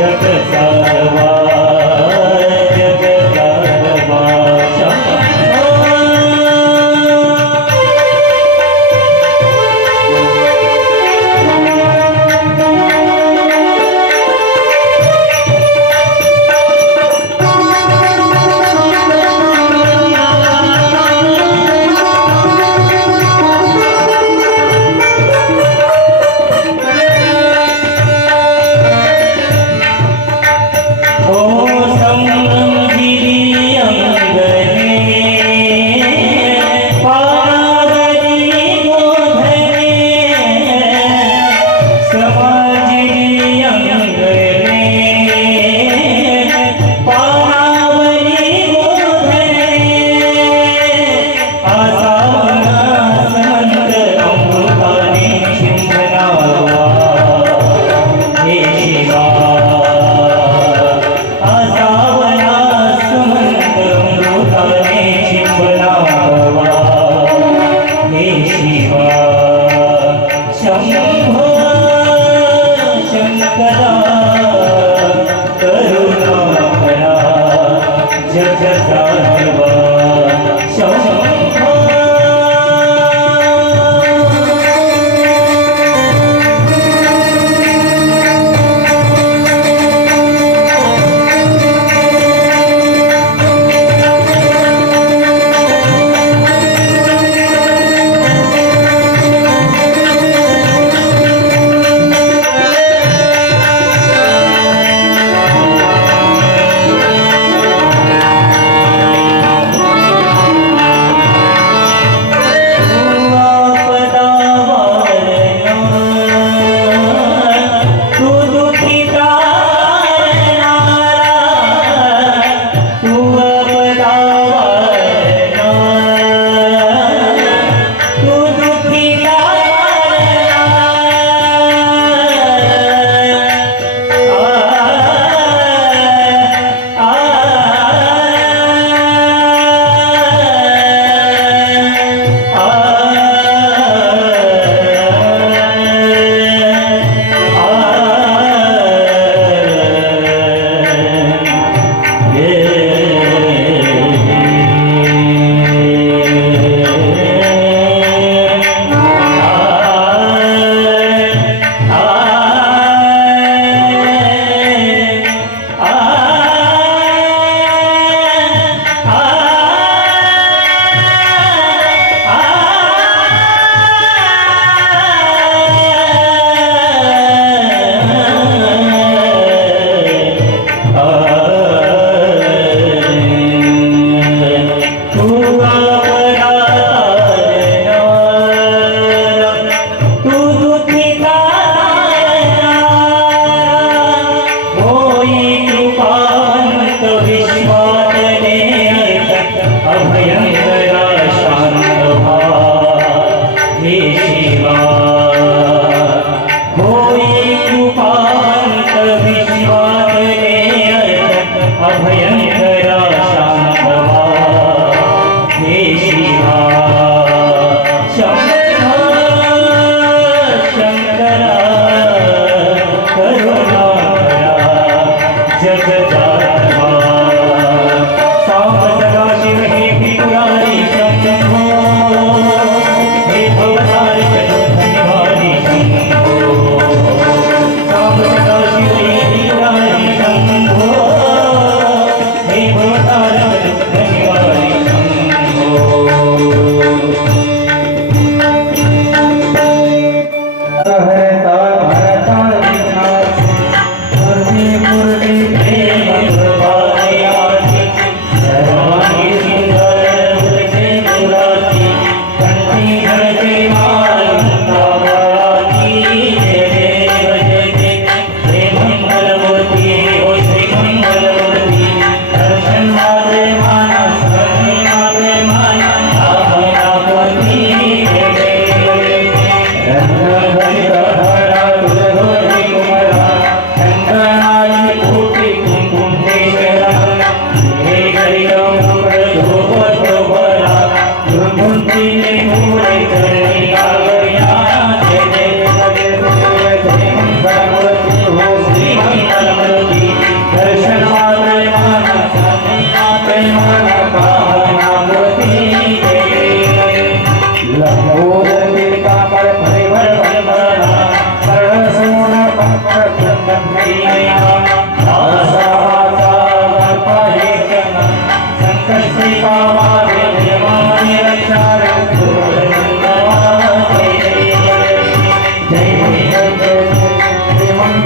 Yeah, that's all.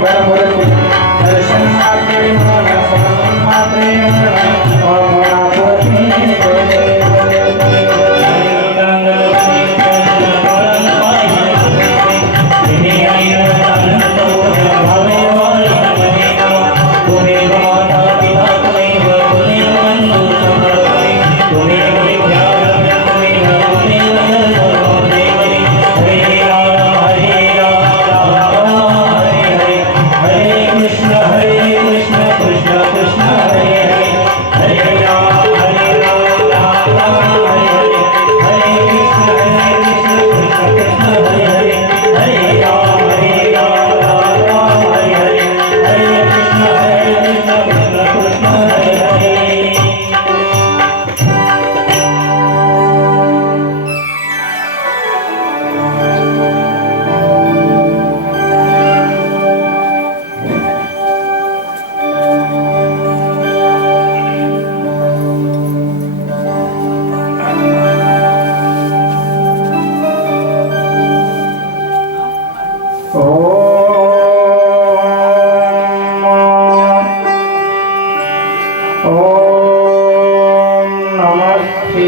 Bueno, bueno.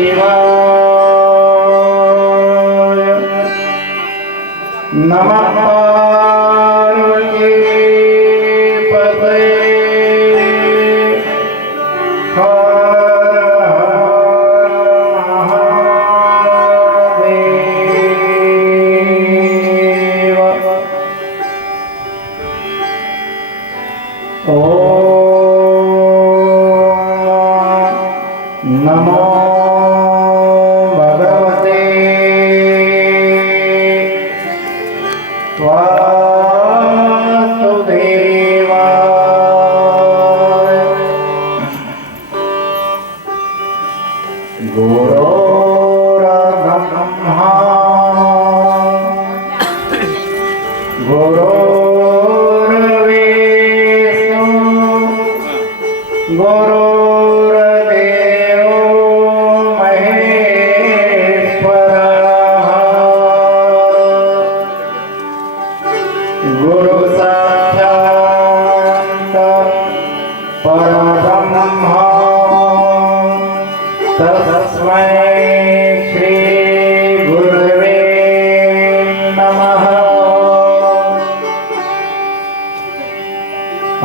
शिवाय नमः Oh.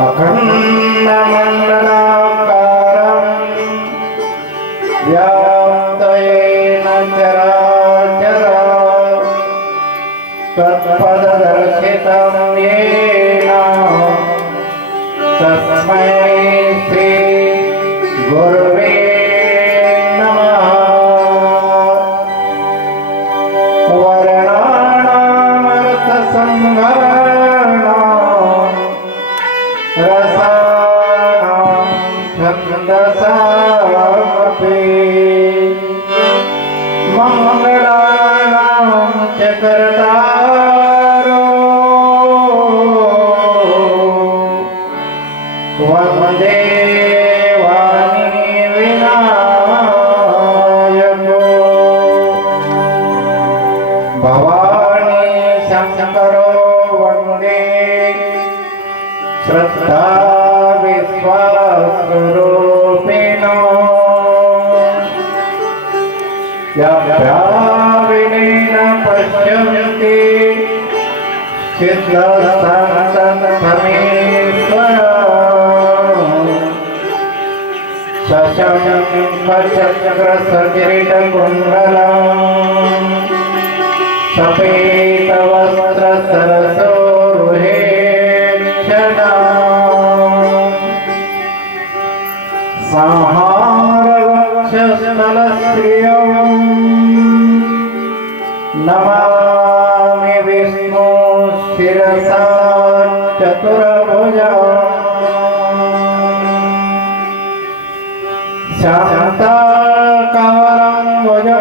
अखण्डमण्डलाकारं व्याप्तयेन चराचरा तत्पददर्शितं येन तस्मै करता चक्रसकिरीटकुण्डला सफेद তোরা বোঝা শান্তা কারং ভজন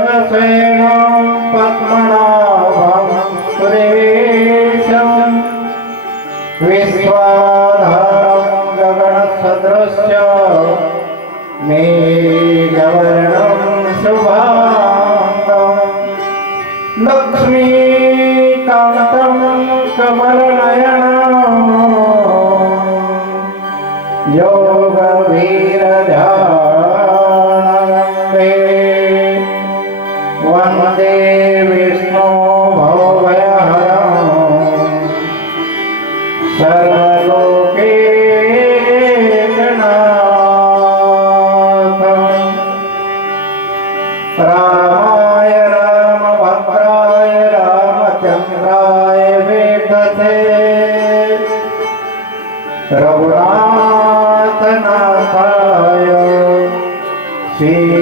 રઘુનાથના થાય શ્રી